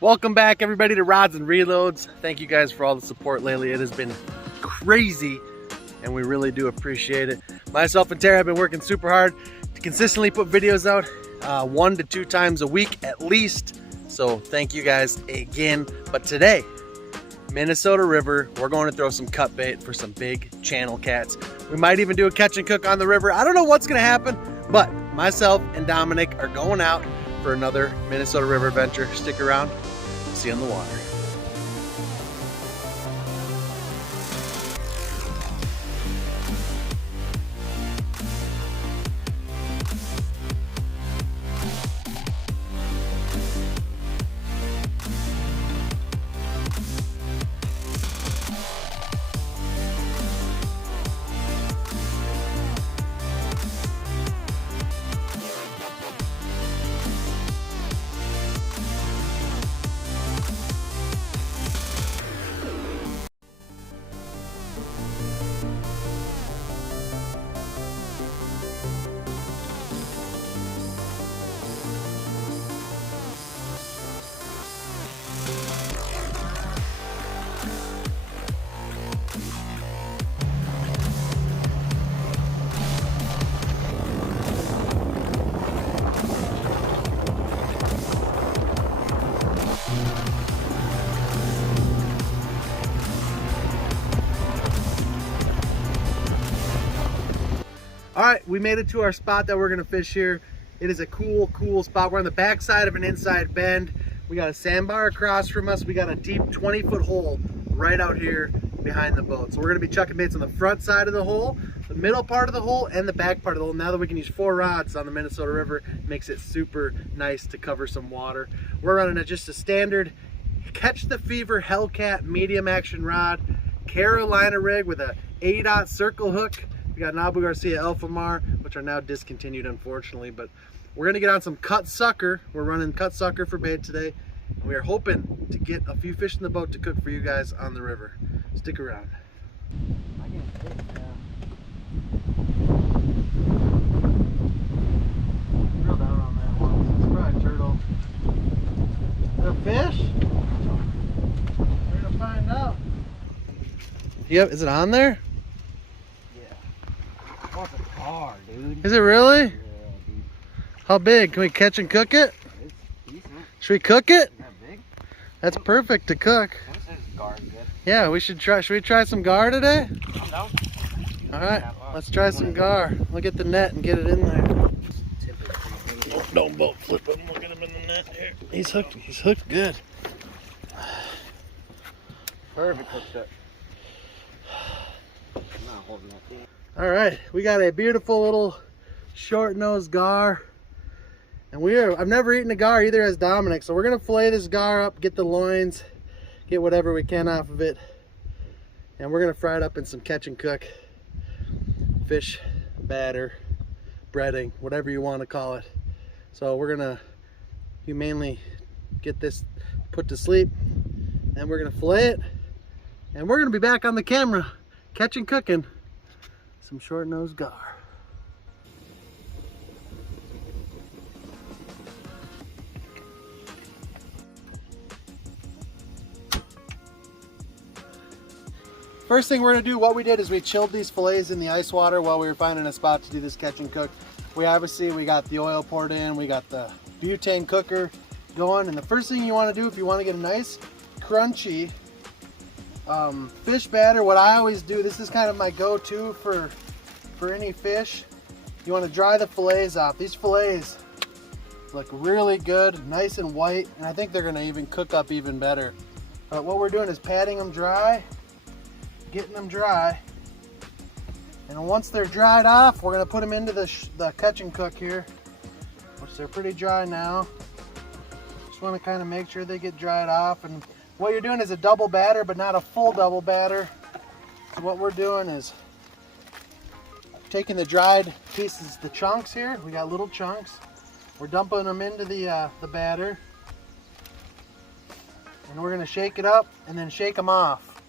Welcome back, everybody, to Rods and Reloads. Thank you guys for all the support lately. It has been crazy, and we really do appreciate it. Myself and Tara have been working super hard to consistently put videos out 1 to 2 times a week at least. So thank you guys again. But today, Minnesota River, we're going to throw some cut bait for some big channel cats. We might even do a catch and cook on the river. I don't know what's going to happen, but myself and Dominic are going out for another Minnesota River adventure. Stick around. See you on the water. All right, we made it to our spot that we're gonna fish here. It is a cool spot. We're on the backside of an inside bend. We got a sandbar across from us. We got a deep 20-foot hole right out here behind the boat. So we're gonna be chucking baits on the front side of the hole, the middle part of the hole, and the back part of the hole. Now that we can use 4 rods on the Minnesota River, makes it super nice to cover some water. We're running just a standard Catch the Fever Hellcat medium action rod, Carolina rig with a 8/0 circle hook. We got an Abu Garcia Alpha Mar, which are now discontinued, unfortunately, but we're gonna get on some cut sucker. We're running cut sucker for bait today. And we are hoping to get a few fish in the boat to cook for you guys on the river. Stick around. Drill down on that one. It's probably a turtle. Is that a fish? We're gonna find out. Yep, is it on there? Oh, it's a GAR, dude. Is it really? Yeah, dude. How big? Can we catch and cook it? It's decent. Should we cook it? Is that big? That's perfect to cook. What says GAR's good? Yeah, we should try. Should we try some GAR today? I'm down. All right, let's try some GAR. We'll get the net and get it in there. Don't boat flip him. Look at him in the net here. He's hooked. He's hooked good. Perfect hook set. I'm not holding that thing. All right, we got a beautiful little short-nosed GAR, and I've never eaten a GAR either as Dominic, so we're gonna fillet this GAR up, get the loins, get whatever we can off of it, and we're gonna fry it up in some catch and cook fish batter, breading, whatever you want to call it. So we're gonna humanely get this put to sleep, and we're gonna fillet it, and we're gonna be back on the camera catching cooking some short-nosed GAR. First thing we're gonna do, what we did is we chilled these fillets in the ice water while we were finding a spot to do this catch and cook. We got the oil poured in, we got the butane cooker going, and the first thing you wanna do if you wanna get a nice crunchy fish batter, what I always do, this is kind of my go-to for any fish, you want to dry the fillets off. These fillets look really good, nice and white, and I think they're going to even cook up even better. But what we're doing is patting them dry, getting them dry, and once they're dried off, we're going to put them into the catch and cook here, which they're pretty dry now. Just want to kind of make sure they get dried off. And what you're doing is a double batter, but not a full double batter. So what we're doing is taking the dried pieces, the chunks here. We got little chunks. We're dumping them into the batter. And we're gonna shake it up and then shake them off.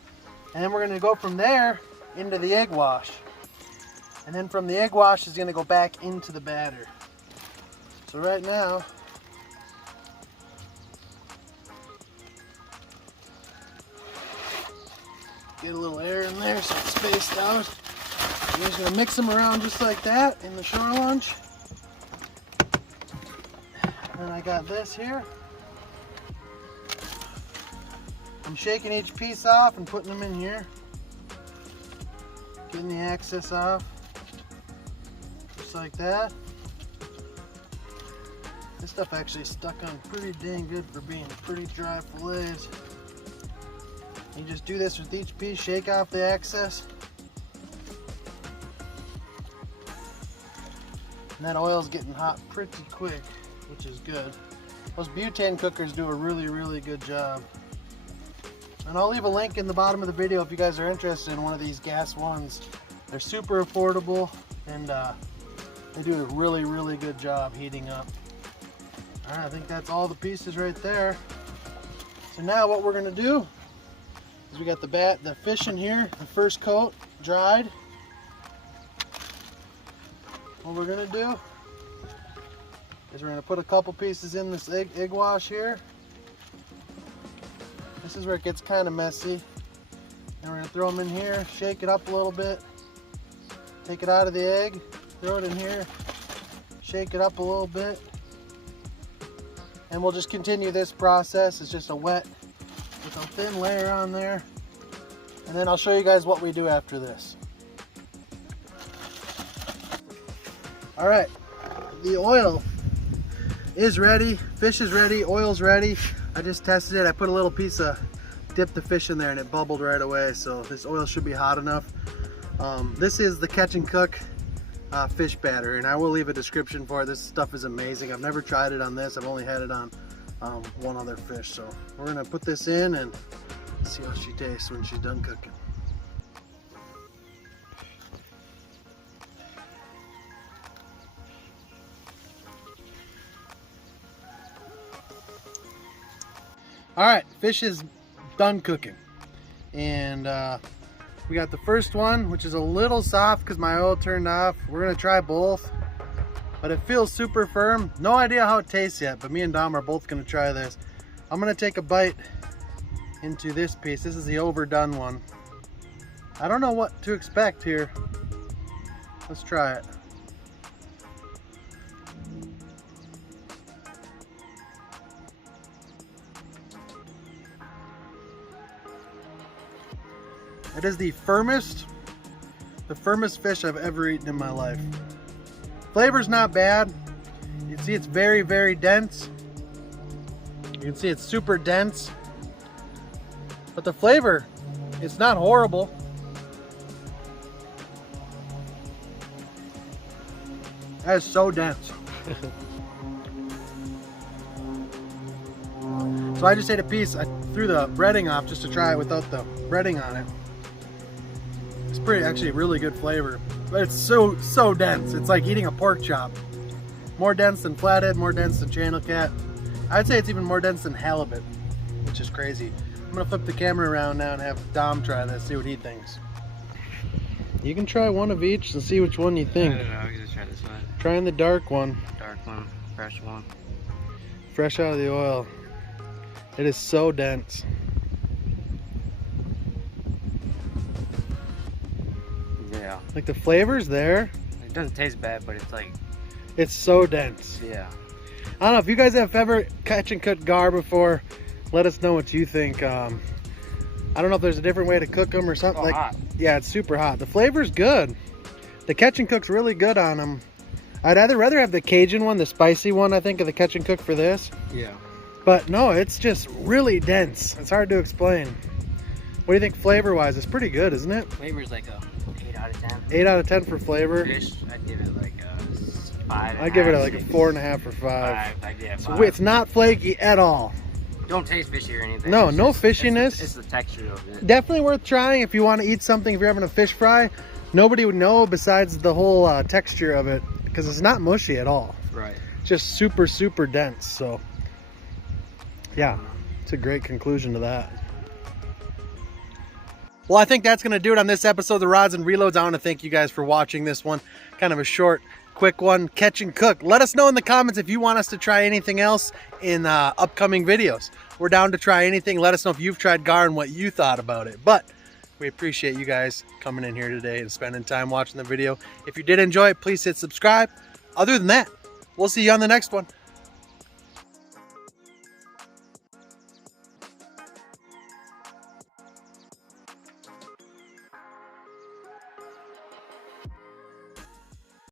And then we're gonna go from there into the egg wash. And then from the egg wash is gonna go back into the batter. So right now, Get a little air in there so it's spaced out. I'm just gonna mix them around just like that in the shore launch. And I got this here. I'm shaking each piece off and putting them in here. Getting the excess off. Just like that. This stuff actually stuck on pretty dang good for being pretty dry fillets. You just do this with each piece, shake off the excess. And that oil's getting hot pretty quick, which is good. Those butane cookers do a really good job. And I'll leave a link in the bottom of the video if you guys are interested in one of these gas ones. They're super affordable and they do a really good job heating up. Alright, I think that's all the pieces right there. So now what we're gonna do is we got the fish in here, the first coat dried. What we're gonna do is we're gonna put a couple pieces in this egg wash here. This is where it gets kind of messy. And we're gonna throw them in here, shake it up a little bit, take it out of the egg, throw it in here, shake it up a little bit, and we'll just continue this process. It's just a wet with a thin layer on there, and then I'll show you guys what we do after this. All right, the oil is ready, fish is ready, oil's ready. I just tested it. I put a little piece of, dipped the fish in there and it bubbled right away. So this oil should be hot enough. This is the Catch and Cook fish batter, and I will leave a description for it. This stuff is amazing. I've never tried it on this. I've only had it on one other fish. So we're gonna put this in and see how she tastes when she's done cooking. All right, fish is done cooking, and we got the first one, which is a little soft because my oil turned off. We're gonna try both, but it feels super firm. No idea how it tastes yet, but me and Dom are both gonna try this. I'm gonna take a bite into this piece. This is the overdone one. I don't know what to expect here. Let's try it. It is the firmest fish I've ever eaten in my life. Flavor's not bad. You can see it's very dense. You can see it's super dense. But the flavor, it's not horrible. That is so dense. So I just ate a piece. I threw the breading off just to try it without the breading on it. It's pretty, actually really good flavor, but it's so dense. It's like eating a pork chop. More dense than flathead, more dense than channel cat. I'd say it's even more dense than halibut, which is crazy. I'm gonna flip the camera around now and have Dom try this, see what he thinks. You can try one of each and see which one you think. I don't know, I'm gonna try this one. Trying the dark one. Dark one, fresh one. Fresh out of the oil. It is so dense. Yeah. Like the flavor's there. It doesn't taste bad, but it's so dense. Yeah. I don't know if you guys have ever catch and cook GAR before. Let us know what you think. I don't know if there's a different way to cook them or something. Like, hot. Yeah, it's super hot. The flavor's good. The catch and cook's really good on them. I'd rather have the Cajun one, the spicy one, I think, of the catch and cook for this. Yeah. But no, it's just really dense. It's hard to explain. What do you think flavor-wise? It's pretty good, isn't it? Flavor's like a 8 out of 10. 8 out of 10 for flavor. Fish, I'd give it like a 5. I'd give it like a 4.5 or 5. 5. Yeah, 5. So it's not flaky at all. Don't taste fishy or anything. No, it's no just, fishiness. It's the texture of it. Definitely worth trying if you want to eat something. If you're having a fish fry, nobody would know besides the whole texture of it, because it's not mushy at all. Right. It's just super dense. So yeah, it's a great conclusion to that. Well, I think that's going to do it on this episode of the Rods and Reloads. I want to thank you guys for watching this one. Kind of a short, quick one, catch and cook. Let us know in the comments if you want us to try anything else in upcoming videos. We're down to try anything. Let us know if you've tried GAR and what you thought about it. But We appreciate you guys coming in here today and spending time watching the video. If you did enjoy it, please hit subscribe. Other than that, we'll see you on the next one.